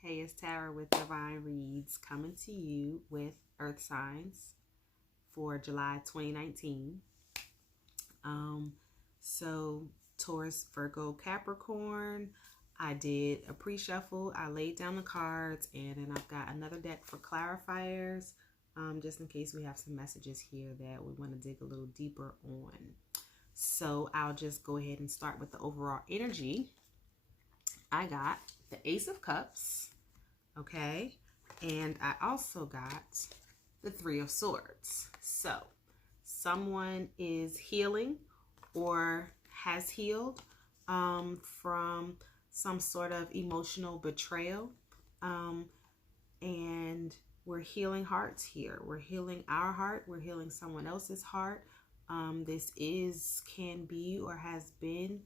Hey, it's Tara with Divine Reads coming to you with Earth Signs for July 2019. So Taurus, Virgo, Capricorn. I did a pre-shuffle. I laid down the cards, and then I've got another deck for clarifiers, just in case we have some messages here that we want to dig a little deeper on. So I'll just go ahead and start with the overall energy. I got the Ace of Cups, okay, and I also got the Three of Swords. So someone is healing or has healed from some sort of emotional betrayal, and we're healing hearts here. We're healing our heart. We're healing someone else's heart. This can be or has been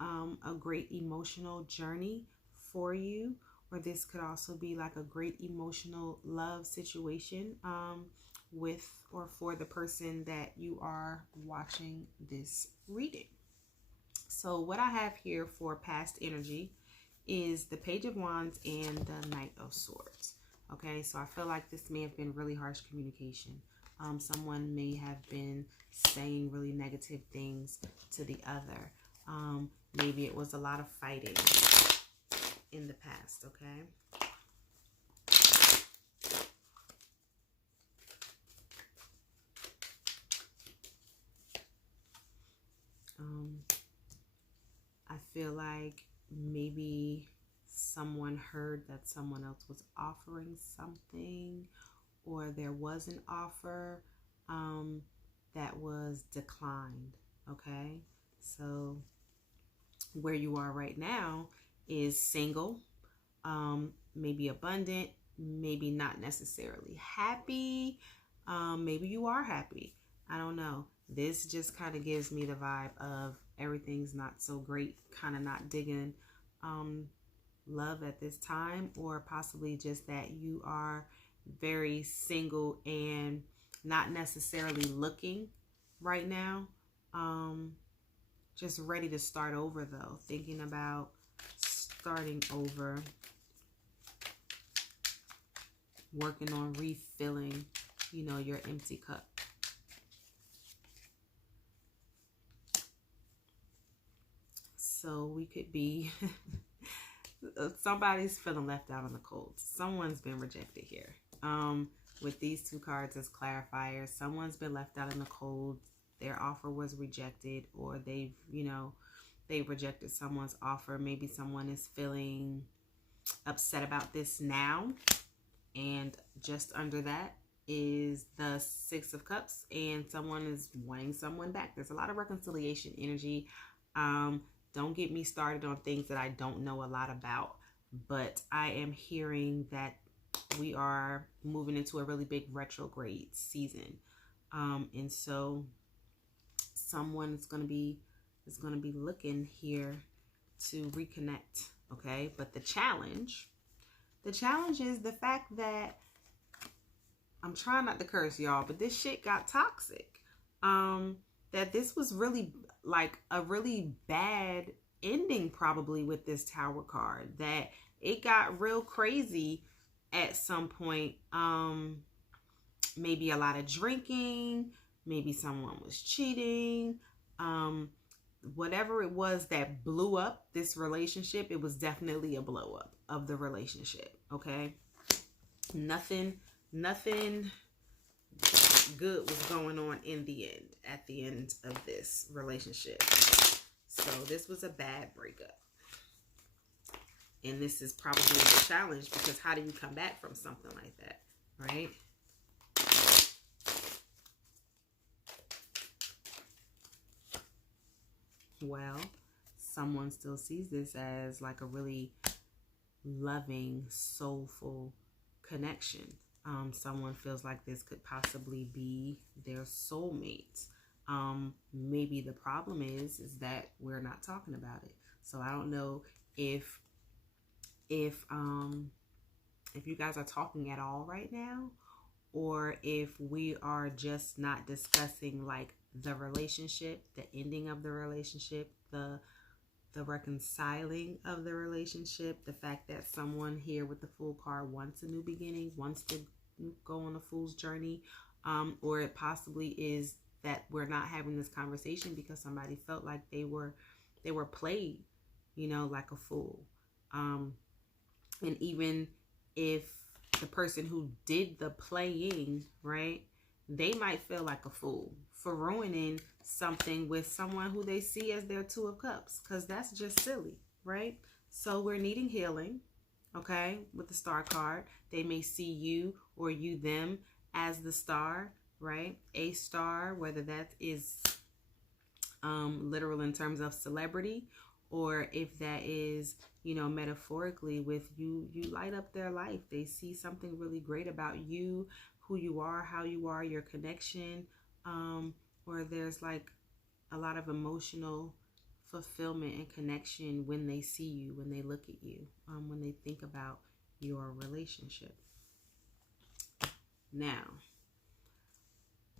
a great emotional journey for you, or this could also be like a great emotional love situation with or for the person that you are watching this reading. So what I have here for past energy is the Page of Wands and the Knight of Swords. Okay, so I feel like this may have been really harsh communication. Someone may have been saying really negative things to the other. Maybe it was a lot of fighting in the past, okay? I feel like maybe someone heard that someone else was offering something, or there was an offer that was declined, okay? So where you are right now is single, maybe abundant, maybe not necessarily happy, maybe you are happy. I don't know. This just kind of gives me the vibe of everything's not so great, kind of not digging love at this time, or possibly just that you are very single and not necessarily looking right now. Just ready to start over though, thinking about starting over, working on refilling, your empty cup. So we could be, somebody's feeling left out in the cold. Someone's been rejected here. With these two cards as clarifiers, someone's been left out in the cold. Their offer was rejected, or they rejected someone's offer. Maybe someone is feeling upset about this now. And just under that is the Six of Cups, and someone is wanting someone back. There's a lot of reconciliation energy. Don't get me started on things that I don't know a lot about, but I am hearing that we are moving into a really big retrograde season. And so someone is going to be looking here to reconnect, okay? But the challenge is the fact that, I'm trying not to curse y'all, but this shit got toxic. That this was really like a really bad ending probably with this Tower card, that it got real crazy at some point. Maybe a lot of drinking, maybe someone was cheating, whatever it was that blew up this relationship, it was definitely a blow up of the relationship, okay? Nothing good was going on at the end of this relationship. So this was a bad breakup. And this is probably the challenge, because how do you come back from something like that, right? Well, someone still sees this as like a really loving, soulful connection. Someone feels like this could possibly be their soulmate. Maybe the problem is that we're not talking about it. So I don't know if you guys are talking at all right now, or if we are just not discussing like the relationship, the ending of the relationship, the the reconciling of the relationship, the fact that someone here with the Fool card wants a new beginning, wants to go on a fool's journey, or it possibly is that we're not having this conversation because somebody felt like they were played, you know, like a fool. And even if the person who did the playing, right, they might feel like a fool for ruining something with someone who they see as their Two of Cups, because that's just silly, right? So we're needing healing, okay, with the Star card. They may see you or you them as the star, right? A star, whether that is literal in terms of celebrity, or if that is, you know, metaphorically with you light up their life. They see something really great about you, who you are, how you are, your connection, or there's like a lot of emotional fulfillment and connection when they see you, when they look at you, when they think about your relationship. Now,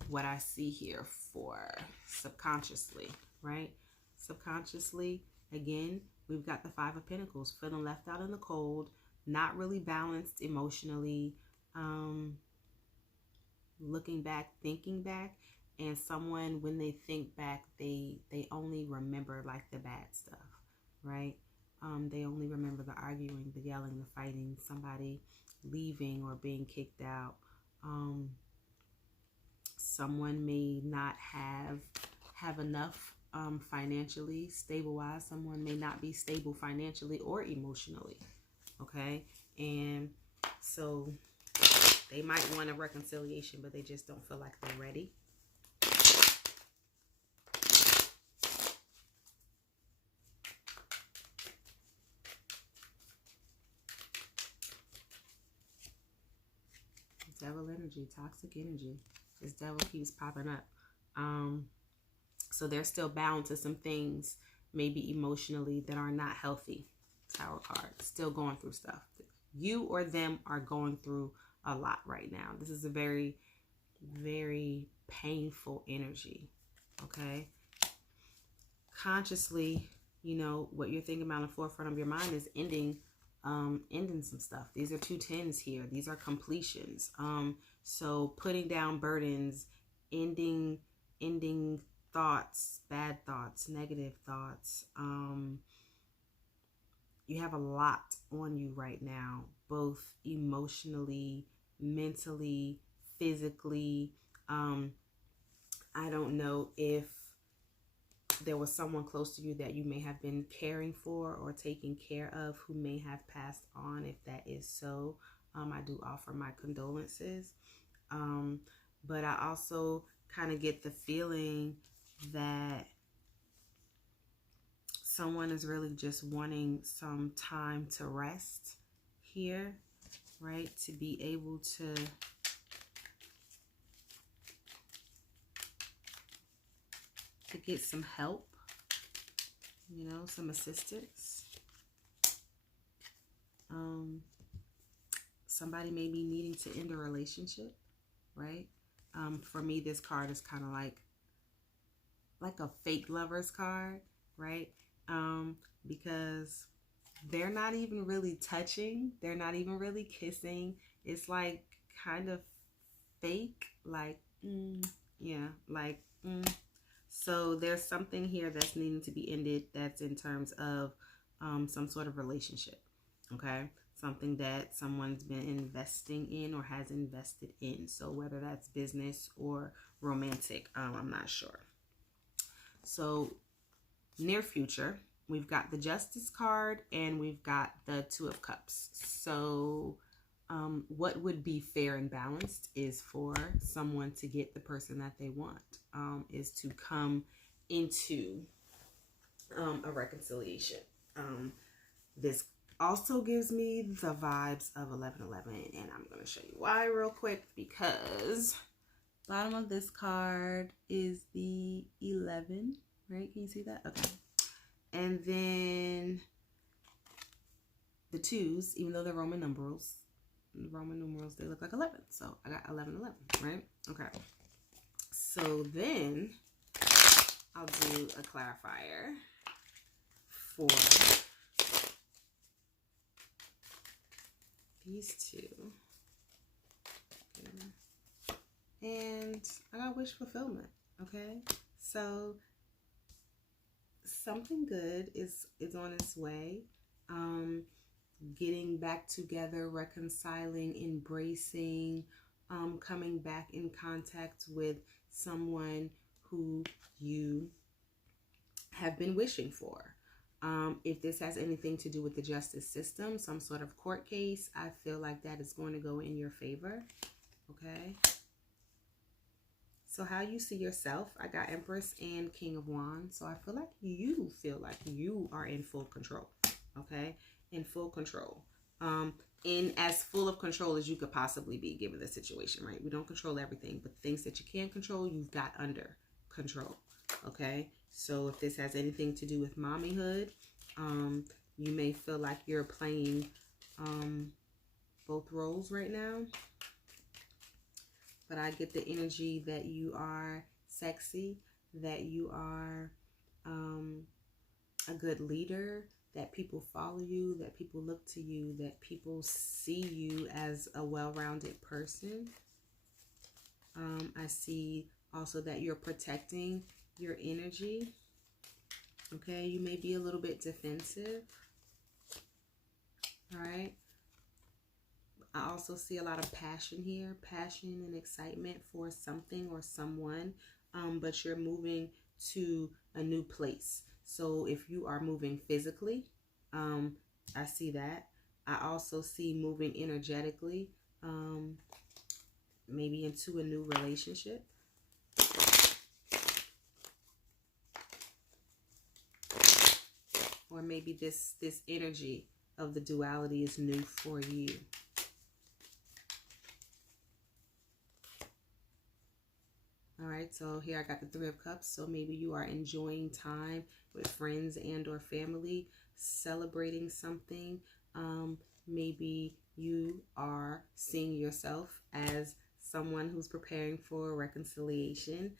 what I see here for subconsciously, right? Subconsciously, again, we've got the Five of Pentacles, feeling left out in the cold, not really balanced emotionally, looking back, thinking back, and someone, when they think back, they only remember like the bad stuff, right? They only remember the arguing, the yelling, the fighting, somebody leaving or being kicked out. Someone may not have enough financially, stable-wise. Someone may not be stable financially or emotionally, okay? And so they might want a reconciliation, but they just don't feel like they're ready. Devil energy, toxic energy. This devil keeps popping up. So they're still bound to some things, maybe emotionally, that are not healthy. Tower card, still going through stuff. You or them are going through a lot right now. This is a very, very painful energy, okay? Consciously, you know, what you're thinking about in the forefront of your mind is ending some stuff. These are 2 tens here. These are completions. So putting down burdens, ending thoughts, bad thoughts, negative thoughts. You have a lot on you right now, both emotionally, mentally, physically. I don't know if there was someone close to you that you may have been caring for or taking care of who may have passed on. If that is so, I do offer my condolences. But I also kind of get the feeling that someone is really just wanting some time to rest here, right? To be able to get some help, you know, some assistance. Somebody may be needing to end a relationship, right? For me, this card is kind of like a fake lover's card, right? Because they're not even really touching. They're not even really kissing. It's like kind of fake, like, yeah, like, So there's something here that's needing to be ended, that's in terms of some sort of relationship, okay? Something that someone's been investing in or has invested in. So whether that's business or romantic, I'm not sure. So near future, we've got the Justice card and we've got the Two of Cups. So what would be fair and balanced is for someone to get the person that they want, is to come into a reconciliation. This also gives me the vibes of 11:11, and I'm going to show you why real quick, because bottom of this card is the 11, right? Can you see that? Okay. And then the 2s, even though they're Roman numerals, they look like 11. So I got 11:11, right? Okay. So then I'll do a clarifier for these two. And I got wish fulfillment. Okay, so something good is on its way. Getting back together, reconciling, embracing, coming back in contact with someone who you have been wishing for. If this has anything to do with the justice system, some sort of court case, I feel like that is going to go in your favor. Okay. So how you see yourself, I got Empress and King of Wands. So I feel like you are in full control. Okay. In full control. In as full of control as you could possibly be given the situation, right? We don't control everything, but things that you can control, you've got under control. Okay. So if this has anything to do with mommyhood, you may feel like you're playing both roles right now. But I get the energy that you are sexy, that you are a good leader, that people follow you, that people look to you, that people see you as a well-rounded person. I see also that you're protecting your energy. Okay, you may be a little bit defensive. All right. I also see a lot of passion here, passion and excitement for something or someone, but you're moving to a new place. So if you are moving physically, I see that. I also see moving energetically, maybe into a new relationship. Or maybe this energy of the duality is new for you. All right, so here I got the Three of Cups. So maybe you are enjoying time with friends and or family, celebrating something. Maybe you are seeing yourself as someone who's preparing for reconciliation.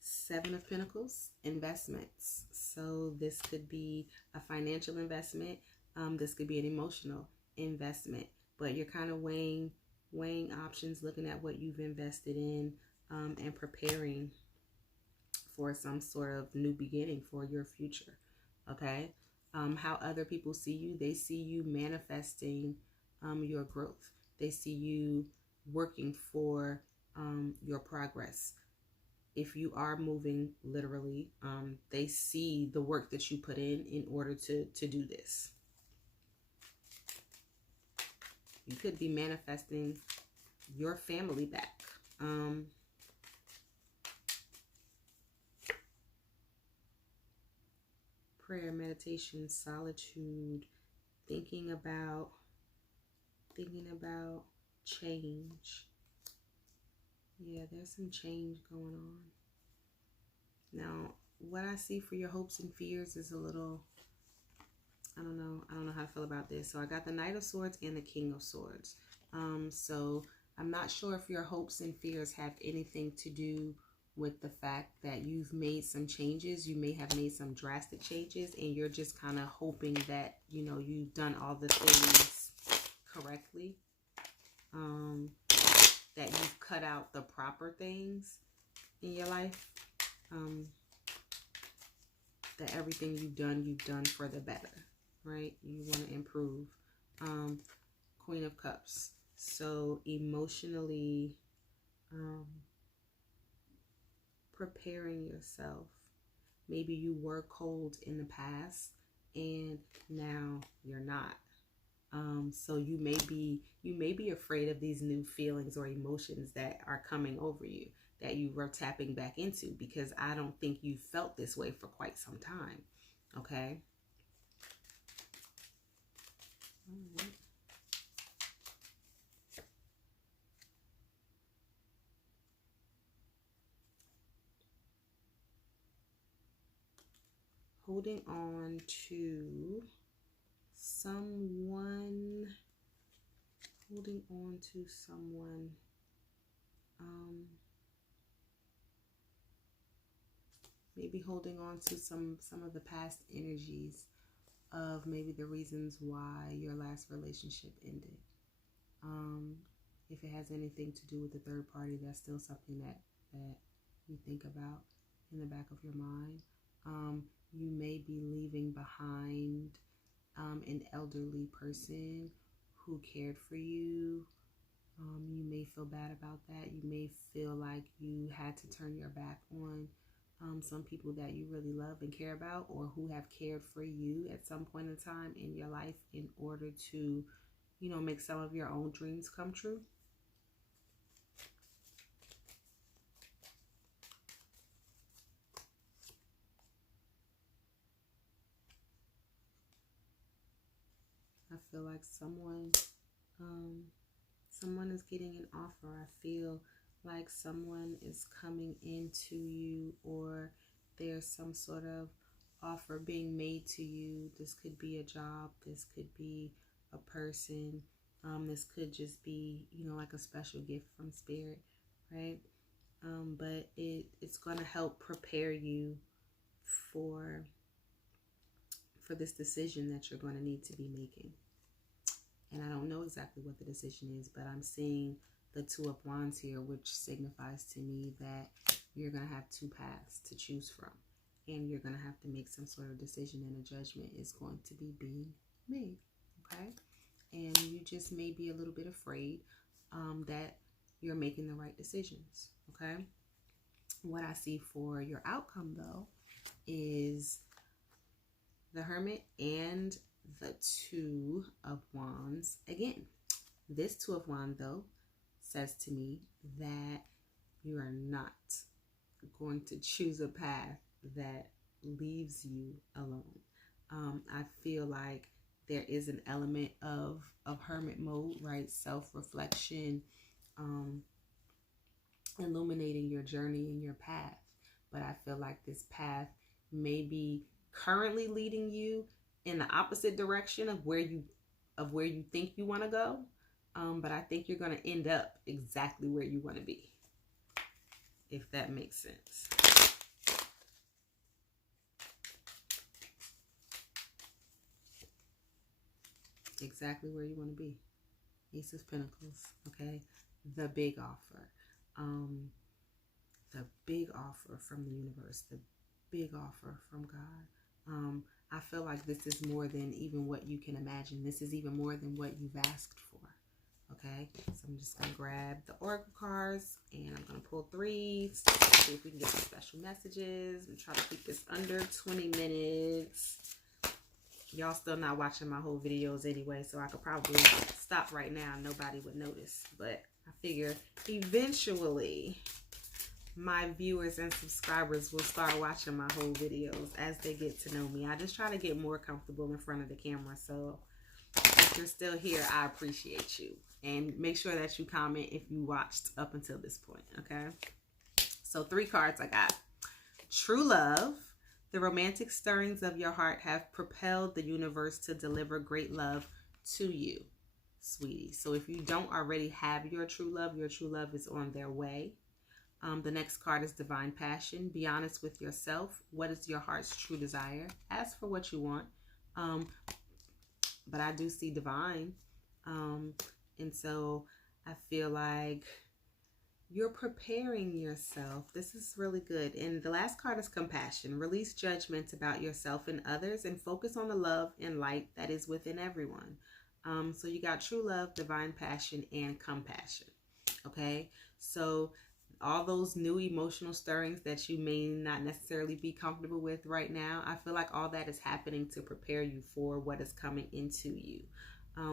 Seven of Pentacles, investments. So this could be a financial investment. This could be an emotional investment. But you're kind of weighing options, looking at what you've invested in, and preparing for some sort of new beginning for your future. Okay. How other people see you, they see you manifesting your growth. They see you working for your progress. If you are moving literally, they see the work that you put in order to do this. You could be manifesting your family back. Prayer, meditation, solitude, thinking about change. Yeah, there's some change going on. Now, what I see for your hopes and fears is a little, I don't know how to feel about this. So I got the Knight of Swords and the King of Swords. So I'm not sure if your hopes and fears have anything to do with the fact that you've made some changes. You may have made some drastic changes and you're just kind of hoping that, you know, you've done all the things correctly. That you've cut out the proper things in your life. That everything you've done for the better, right? You want to improve. Queen of Cups. So emotionally preparing yourself. Maybe you were cold in the past and now you're not. So you may be afraid of these new feelings or emotions that are coming over you, that you were tapping back into, because I don't think you felt this way for quite some time. Okay. All right. Holding on to someone, maybe holding on to some of the past energies of maybe the reasons why your last relationship ended. If it has anything to do with the third party, that's still something that you think about in the back of your mind. You may be leaving behind an elderly person who cared for you. You may feel bad about that. You may feel like you had to turn your back on some people that you really love and care about, or who have cared for you at some point in time in your life in order to, make some of your own dreams come true. I feel like someone is getting an offer. I feel like someone is coming into you, or there's some sort of offer being made to you. This could be a job. This could be a person. This could just be, like a special gift from spirit, right? But it's going to help prepare you for this decision that you're going to need to be making. And I don't know exactly what the decision is, but I'm seeing the Two of Wands here, which signifies to me that you're going to have two paths to choose from. And you're going to have to make some sort of decision, and a judgment is going to be being made, okay? And you just may be a little bit afraid that you're making the right decisions, okay? What I see for your outcome, though, is the Hermit and the Two of Wands. Again, this Two of Wands, though, says to me that you are not going to choose a path that leaves you alone. I feel like there is an element of hermit mode, right? Self-reflection, illuminating your journey and your path. But I feel like this path may be currently leading you in the opposite direction of where you think you want to go. But I think you're going to end up exactly where you want to be, if that makes sense. Exactly where you want to be. Ace of Pentacles, okay? The big offer. The big offer from the universe. The big offer from God. I feel like this is more than even what you can imagine. This is even more than what you've asked for. Okay, so I'm just going to grab the oracle cards and I'm going to pull 3, see if we can get some special messages, and try to keep this under 20 minutes. Y'all still not watching my whole videos anyway, so I could probably stop right now and nobody would notice. But I figure eventually my viewers and subscribers will start watching my whole videos as they get to know me. I just try to get more comfortable in front of the camera, so if you're still here, I appreciate you. And make sure that you comment if you watched up until this point, okay? So 3 cards I got. True love. The romantic stirrings of your heart have propelled the universe to deliver great love to you, sweetie. So if you don't already have your true love is on their way. The next card is divine passion. Be honest with yourself. What is your heart's true desire? Ask for what you want. But I do see divine. And so I feel like you're preparing yourself. This is really good. And the last card is compassion. Release judgment about yourself and others and focus on the love and light that is within everyone. So you got true love, divine passion, and compassion. Okay? So all those new emotional stirrings that you may not necessarily be comfortable with right now, I feel like all that is happening to prepare you for what is coming into you.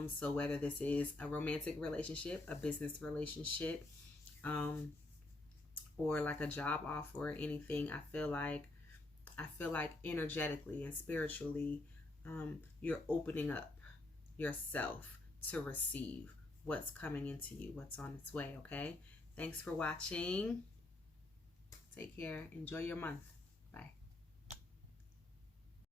So whether this is a romantic relationship, a business relationship, or like a job offer or anything, I feel like energetically and spiritually, you're opening up yourself to receive what's coming into you, what's on its way, okay? Thanks for watching. Take care. Enjoy your month.